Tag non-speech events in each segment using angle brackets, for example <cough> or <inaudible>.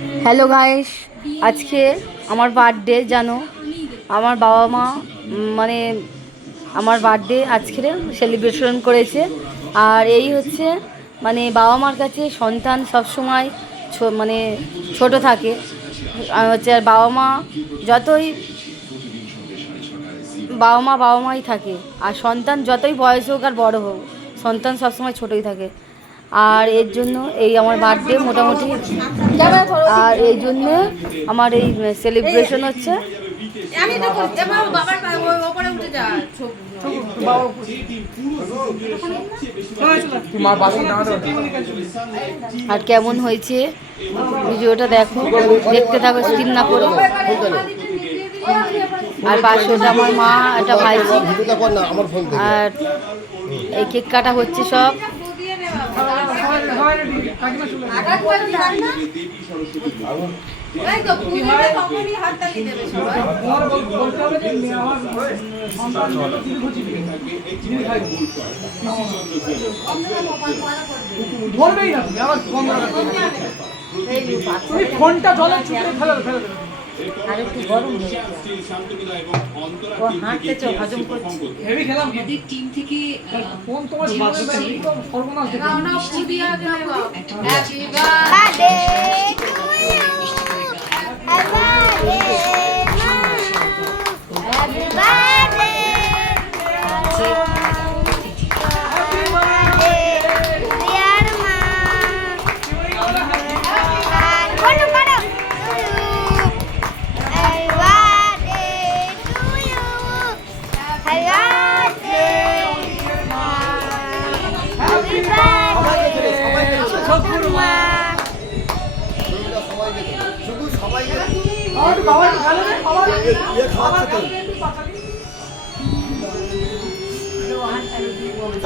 Hello guys আজকে আমার birthday জানো? আমার বাবা মা মানে আমার বার্থডে আজকে সেলিব্রেশন করেছে। আর এই হচ্ছে মানে বাবা মার কাছে সন্তান সবসময় মানে ছোট থাকে। হচ্ছে, আর বাবা মা যতই, বাবা মা বাবা মাই থাকে। আর সন্তান যতই বয়স হোক আর বড় হোক, সন্তান সবসময় ছোটই থাকে। আর এর জন্য এই আমার বার্থডে মোটামুটি। আর এই জন্য আমার এই সেলিব্রেশন হচ্ছে। আর কেমন হয়েছে? ভিডিওটা দেখো দেখতে থাকো স্কিন না করে। আর পাশে ওটা আমার মা একটা ভাইজি। আর এই কেক কাটা হচ্ছে সব। ধরবেই না তুমি বন্ধ তুমি ফোনটা জলে ছুটে ফেলে ফেলে দেবে, ফেলে দেবে হেভি খেলাম কি? টিম থেকে ফোন তোমার সর্বনাশ হ্যাপি বার্থডে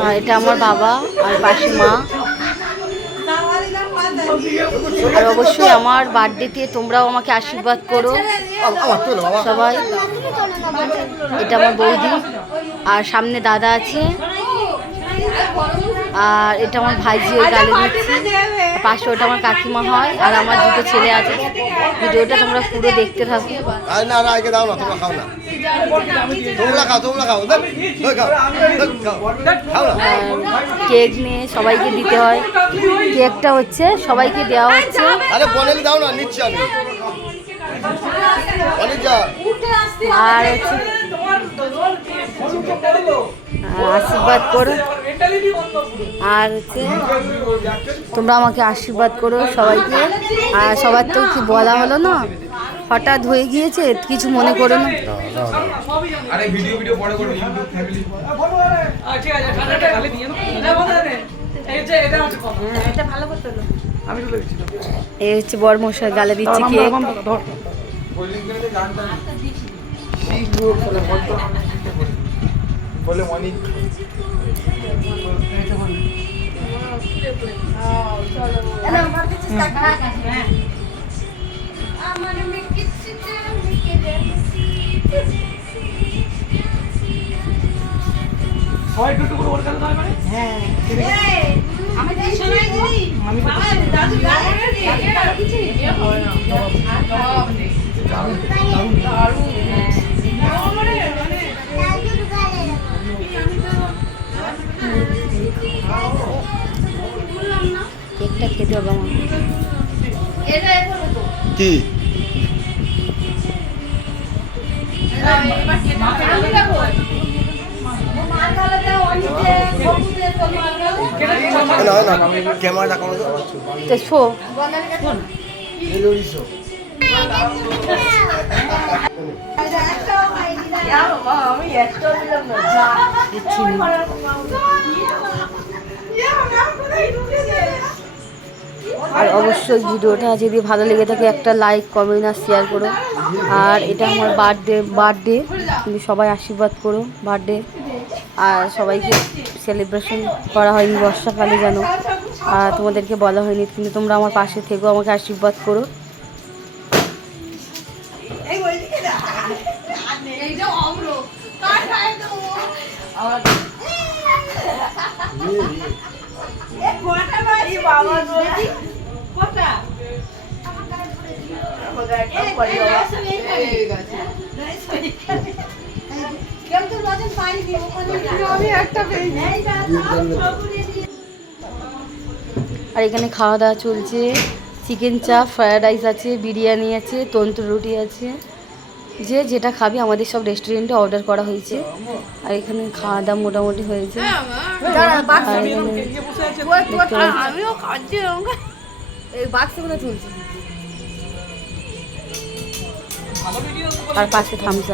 আর এটা আমার বাবা আর পাশে মা। আর অবশ্যই আমার বার্থডেতে তোমরাও আমাকে আশীর্বাদ করো। সবাই। এটা আমার বৌদি। আর সামনে দাদা আছে। আর এটা আমার ভাইজি ওই গালে দিচ্ছি। পাশে ওটা আমার কাকিমা হয় আর আমার দুটো ছেলে আছে। ভিডিওটা তোমরা পুরো দেখতে থাকো। আরে না না আগে দাও না তোমরা খাও না। তোমরা খাও তোমরা খাও কেক নিয়ে সবাইকে দিতে হয়। কেকটা হচ্ছে সবাইকে দেওয়া হচ্ছে। আরে বনেলি দাও না নিচ্ছি আমি। আর আশীর্বাদ করো। আর হচ্ছে তোমরা আমাকে আশীর্বাদ করো সবাইকে। আর সবার তো কি বলা হলো না? হঠাৎ হয়ে গিয়েছে কিছু মনে করো না। আচ্ছা নে এই হচ্ছে কথা। এটা ভালো করতে হলো। আমি তো দেখছি এই হচ্ছে বর মশাই গালে দিচ্ছে কেক। বলে অনেক সবাই একটু একটু করে ওর কাছে দাঁড়ায় মানে আমি তো শোনাই দিই বাবা দাদু গায়ে দিয়েছি জবাব নেই কেকটা খেতে হবে গালে। না না ক্যামেরাটা তো শো। শো <laughs> আর অবশ্যই ভিডিওটা যদি ভালো লেগে থাকে একটা লাইক কমেন্ট আর শেয়ার করো। আর এটা আমার বার্থডে বার্থডে তুমি সবাই আশীর্বাদ করো বার্থডে আর সবাইকে সেলিব্রেশন করা হয়নি বর্ষাকালে যেন। আর তোমাদেরকে বলা হয়নি কিন্তু তোমরা আমার পাশে থেকেও আমাকে আশীর্বাদ করো। <laughs> আর এখানে খাওয়া দাওয়া চলছে। চিকেন চাপ ফ্রায়েড রাইস আছে বিরিয়ানি আছে তন্তু রুটি আছে। যে যেটা খাবি আমাদের সব রেস্টুরেন্টে অর্ডার করা হয়েছে। আর এখানে খাওয়া দাওয়া মোটামুটি হয়েছে। আর পাশে থামস